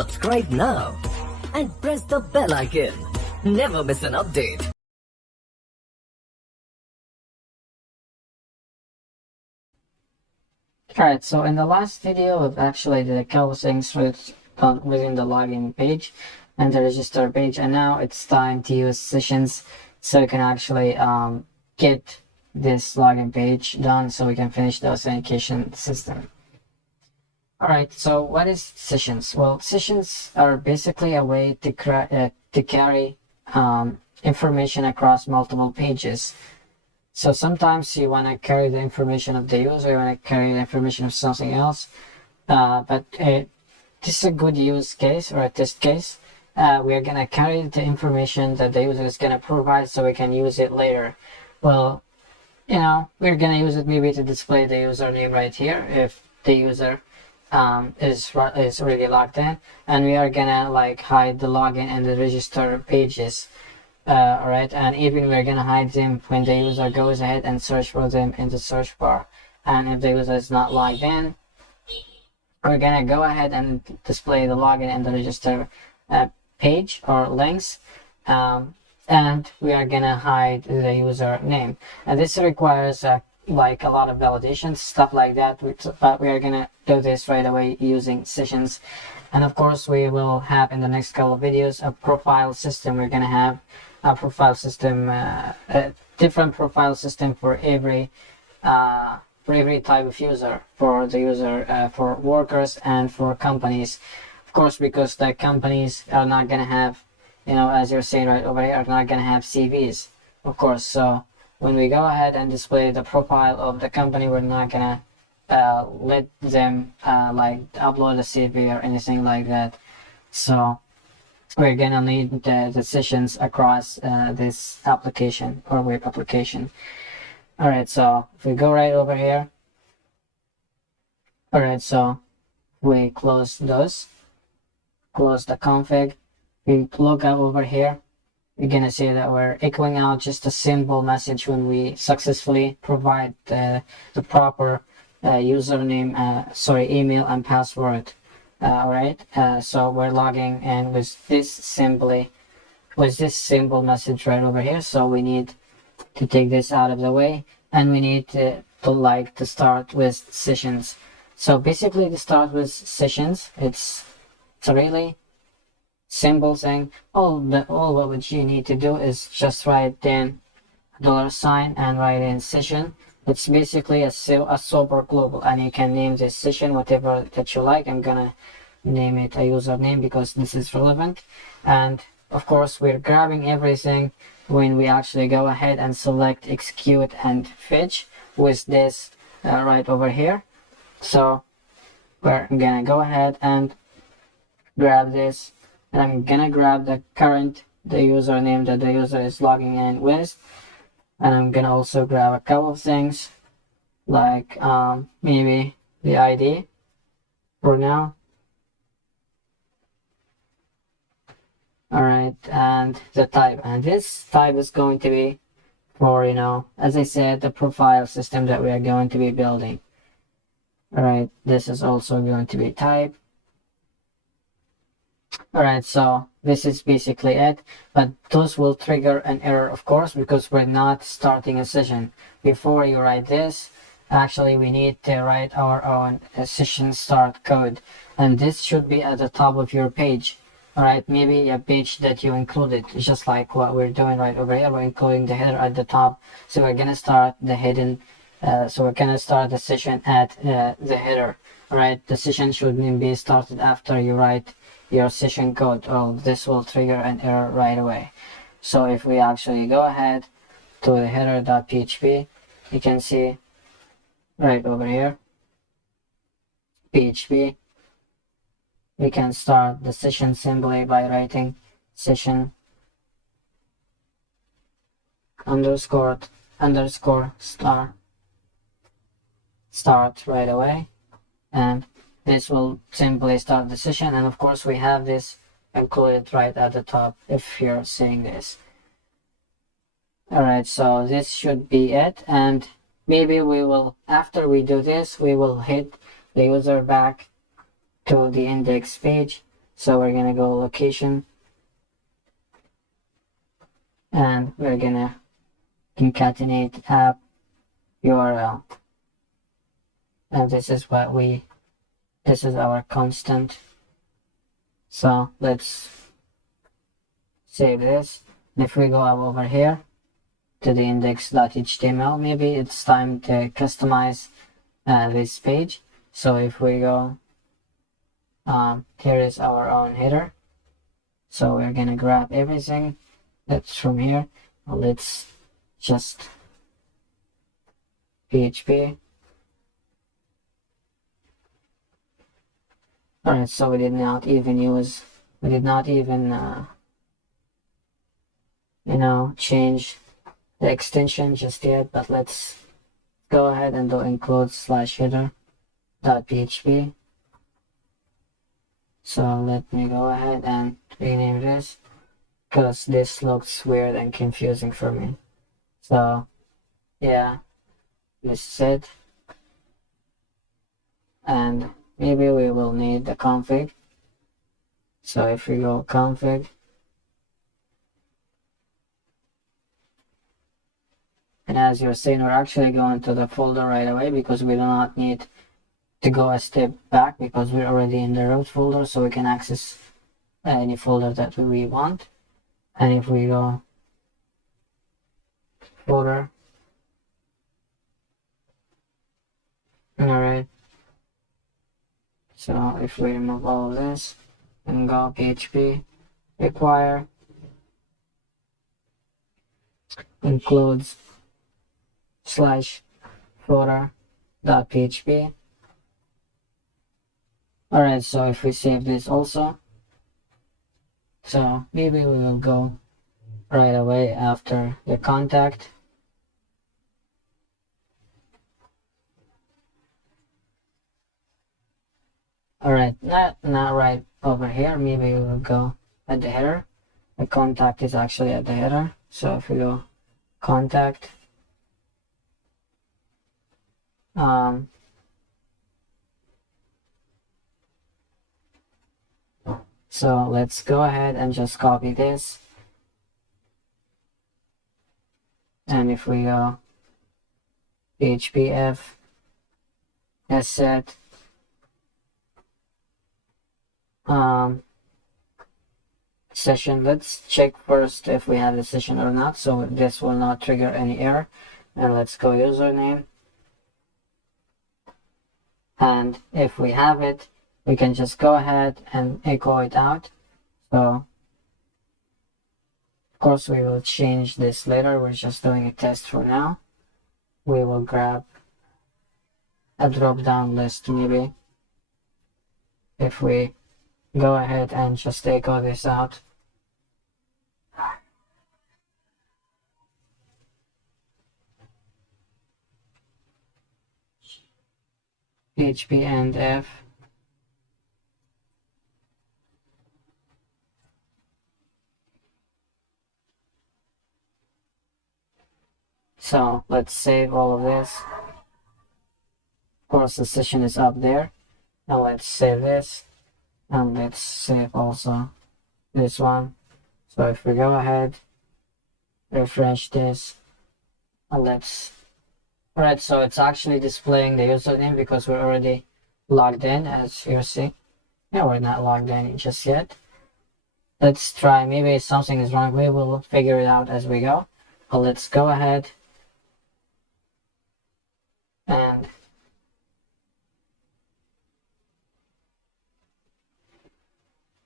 Subscribe now and press the bell icon. Never miss an update. Alright, so in the last video, we've actually did a couple things within the login page and the register page, and now it's time to use sessions so we can actually get this login page done so we can finish the authentication system. Alright, so what is sessions? Well, sessions are basically a way to carry information across multiple pages. So sometimes you want to carry the information of the user, you want to carry the information of something else, but this is a good use case or a test case. We are going to carry the information that the user is going to provide so we can use it later. Well, we're going to use it maybe to display the username right here if the user is already logged in, and we are going to hide the login and the register pages. Alright, and even we're gonna hide them when the user goes ahead and search for them in the search bar. And if the user is not logged in, we're gonna go ahead and display the login and the register page or links, and we are gonna hide the user name. And this requires a lot of validation, stuff like that, but we are gonna do this right away using sessions. And of course, we will have in the next couple of videos a profile system. We're gonna have a profile system, a different profile system for every type of user, for the user, for workers and for companies. Of course, because the companies are not gonna have, as you're saying right over here, are not gonna have CVs, of course. So when we go ahead and display the profile of the company, we're not gonna let them upload a CV or anything like that. So we're gonna need the sessions across this application or web application. Alright, so if we go right over here, alright, so we close those, close the config, we look up over here, we're gonna see that we're echoing out just a simple message when we successfully provide the proper username, email and password. Alright, so we're logging in with this simple message right over here. So we need to take this out of the way, and we need to start with sessions. So basically, to start with sessions, it's a really simple thing. All what you need to do is just write in $sign and write in session. It's basically a super global, and you can name this session whatever that you like. I'm gonna name it a username because this is relevant. And of course, we're grabbing everything when we actually go ahead and select execute and fetch with this right over here. So we're gonna go ahead and grab this, and I'm gonna grab the username that the user is logging in with. And I'm gonna also grab a couple of things like maybe the ID for now. Alright, and the type. And this type is going to be for, as I said, the profile system that we are going to be building. Alright, this is also going to be type. Alright, so this is basically it, but those will trigger an error, of course, because we're not starting a session. Before you write this, actually we need to write our own session start code, and this should be at the top of your page. Alright, maybe a page that you included, just like what we're doing right over here. We're including the header at the top, so we're gonna start the hidden. So we're gonna start the session at the header. Alright, the session should be started after you write your session code. Oh, this will trigger an error right away. So if we actually go ahead to the header.php, you can see right over here, PHP, we can start the session simply by writing session underscore start right away, and this will simply start the session. And of course, we have this included right at the top if you're seeing this. Alright, so this should be it, and maybe we will, after we do this, we will hit the user back to the index page So we're gonna go location, and we're gonna concatenate app URL, and this is our constant. So let's save this. And if we go up over here to the index.html, maybe it's time to customize this page. So if we go, here is our own header. So we're gonna grab everything that's from here. Let's just PHP. Alright, so we did not even change the extension just yet, but let's go ahead and do include /header.php. So let me go ahead and rename this, because this looks weird and confusing for me. So yeah, this is it. And maybe we will need the config. So if we go config, and as you're seeing, we're actually going to the folder right away, because we do not need to go a step back, because we're already in the root folder, so we can access any folder that we want. And if we go folder, alright, so if we remove all of this and go PHP require includes /folder.php. Alright, so if we save this also, so maybe we will go right away after the contact. Alright, not right over here. Maybe we will go at the header. The contact is actually at the header. So if we go contact, so let's go ahead and just copy this. And if we go phpf asset session, let's check first if we have the session or not, so this will not trigger any error. And let's go username, and if we have it, we can just go ahead and echo it out. So of course we will change this later, we're just doing a test for now. We will grab a drop down list. Maybe if we go ahead and just echo this out, PHP and F. So let's save all of this. Of course the session is up there. Now let's save this, and let's save also this one. So if we go ahead, refresh this, and alright, so it's actually displaying the username because we're already logged in, as you see. Yeah, we're not logged in just yet. Let's try, maybe something is wrong. We will figure it out as we go. But let's go ahead and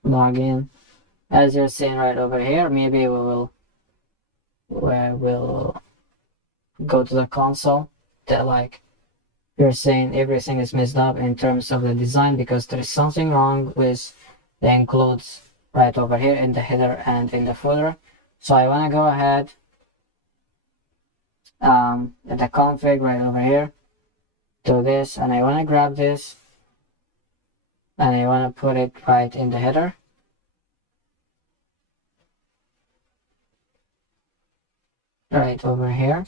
log in. As you're seeing right over here, maybe we'll go to the console. That, like, you're saying everything is messed up in terms of the design, because there is something wrong with the includes right over here in the header and in the footer. So I want to go ahead at the config right over here, do this, and I want to grab this and I want to put it right in the header. Right over here.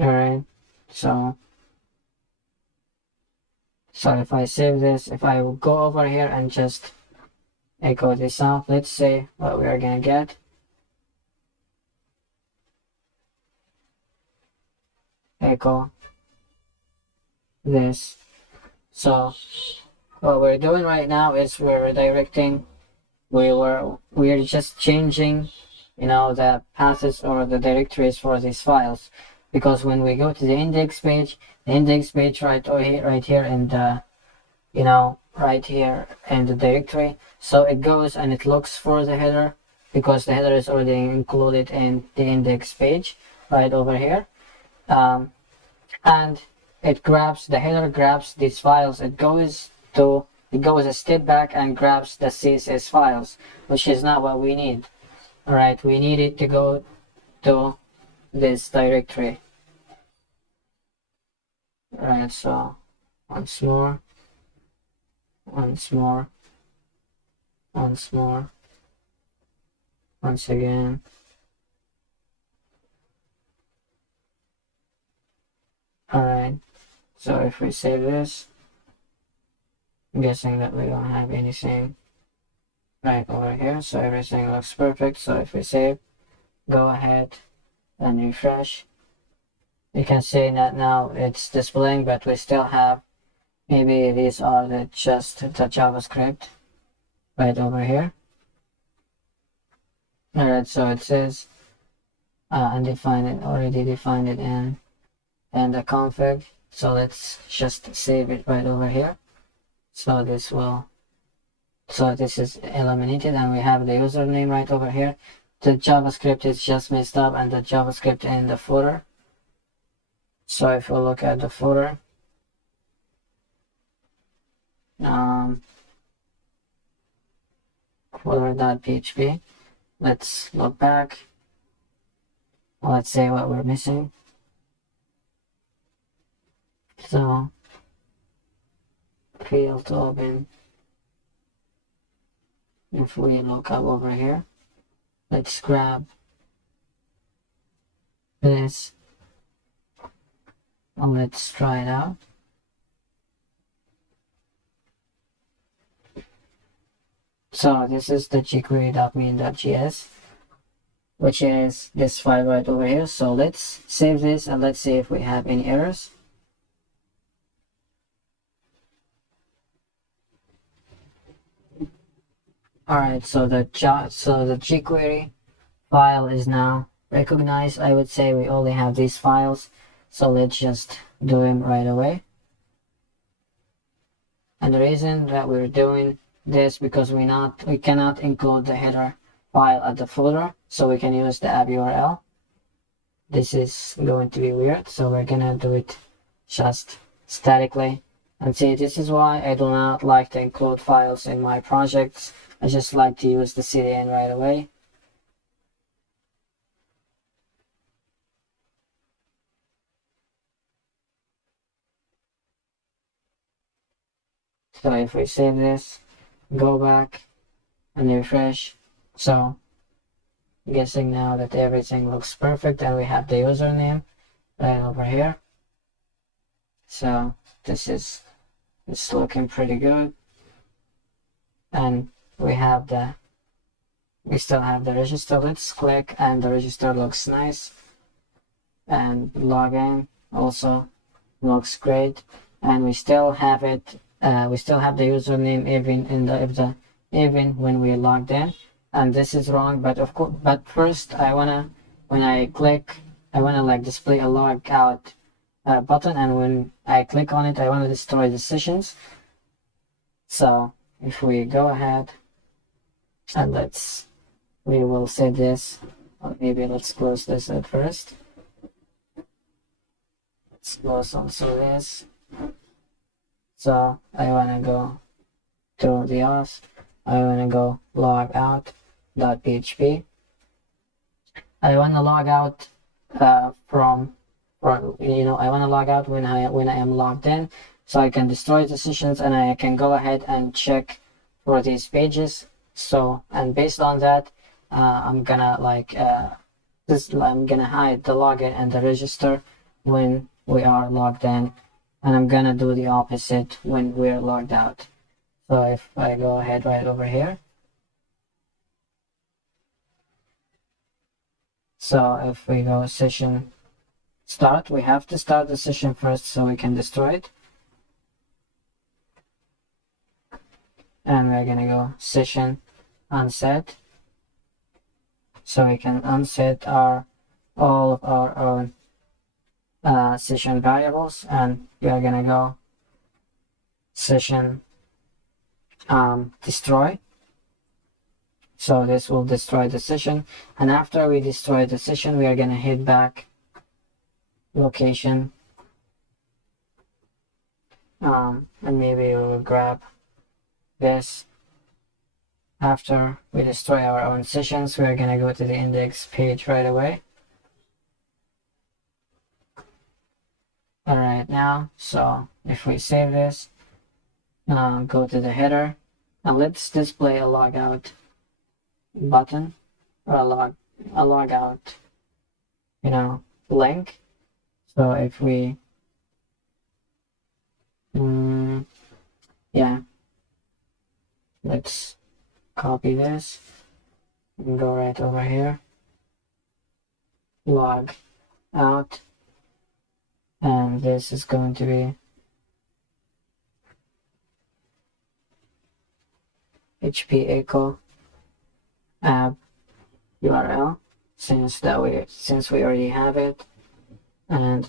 Alright, so So if I save this, if I go over here and just echo this out, let's see what we are gonna get. Echo this. So what we're doing right now is we're redirecting. We're just changing, the paths or the directories for these files, because when we go to the index page right here in the right here in the directory, so it goes and it looks for the header, because the header is already included in the index page right over here, and the header grabs these files. It goes a step back and grabs the CSS files, which is not what we need. All right, we need it to go to this directory. All right, so once more, once again. All right, so if we save this, I'm guessing that we don't have anything right over here, so everything looks perfect. So if we save, go ahead and refresh, you can see that now it's displaying, but we still have, maybe these are just the JavaScript right over here. All right, so it says already defined it in the config. So let's just save it right over here. So this is eliminated, and we have the username right over here. The JavaScript is just messed up, and the JavaScript in the footer. So if we look at the footer, footer.php, let's look back. Let's say what we're missing. So field to open, if we look up over here, let's grab this and let's try it out. So this is the jQuery.main.js, which is this file right over here. So let's save this and let's see if we have any errors. Alright, so the jQuery file is now recognized. I would say we only have these files, so let's just do them right away. And the reason that we're doing this, because we cannot include the header file at the footer, so we can use the app URL. This is going to be weird, so we're gonna do it just statically. And see, this is why I do not like to include files in my projects. I just like to use the CDN right away. So if we save this, go back and refresh, so I'm guessing now that everything looks perfect, and we have the username right over here. So it's looking pretty good, and we still have the register. Let's click, and the register looks nice, and login also looks great, and we still have it. We still have the username even when we logged in, and this is wrong. But of course, first when I click, I wanna like display a log out button, and when I click on it, I want to destroy the sessions. So if we go ahead and we will save this, or maybe let's close this at first. Let's close also this. So I want to go to the auth. I want to go log out.php. I want to log out I want to log out when I am logged in, so I can destroy the sessions, and I can go ahead and check for these pages. So, and based on that, I'm gonna I'm gonna hide the login and the register when we are logged in and I'm gonna do the opposite when we're logged out. So if I go ahead right over here, so if we go session start, we have to start the session first so we can destroy it. And we're gonna go session unset, so we can unset all of our own session variables, and we are gonna go session destroy. So this will destroy the session, and after we destroy the session, we are gonna hit back location, and maybe we'll grab this. After we destroy our own sessions, we are gonna go to the index page right away. Alright, now, so if we save this, go to the header, and let's display a logout button, or a logout, link. So if we, yeah, let's copy this and go right over here, log out, and this is going to be HP echo app URL, since we already have it, and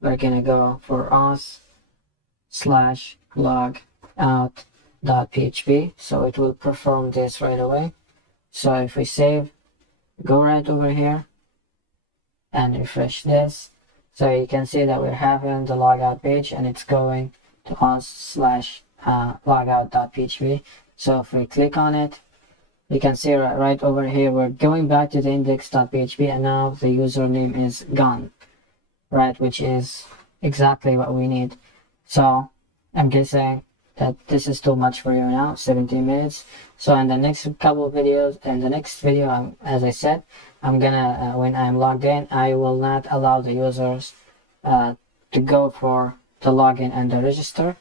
we're gonna go for auth/logout.php, so it will perform this right away. So if we save, go right over here and refresh this, so you can see that we're having the logout page and it's going to auth/logout.php. So if we click on it, you can see right over here we're going back to the index.php, and now the username is gone, right, which is exactly what we need. So I'm guessing that this is too much for you now, 17 minutes. So in the next couple of videos, in the next video, as I said, I'm gonna when I'm logged in, I will not allow the users to go for the login and the register,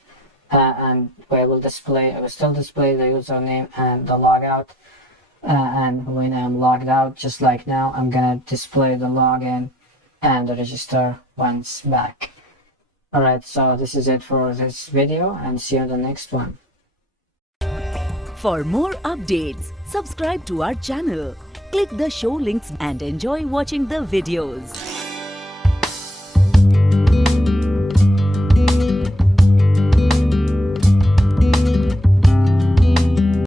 and I will still display the username and the logout, and when I'm logged out, just like now, I'm gonna display the login and the register once back. Alright, so this is it for this video, and see you in the next one. For more updates, subscribe to our channel, click the show links and enjoy watching the videos.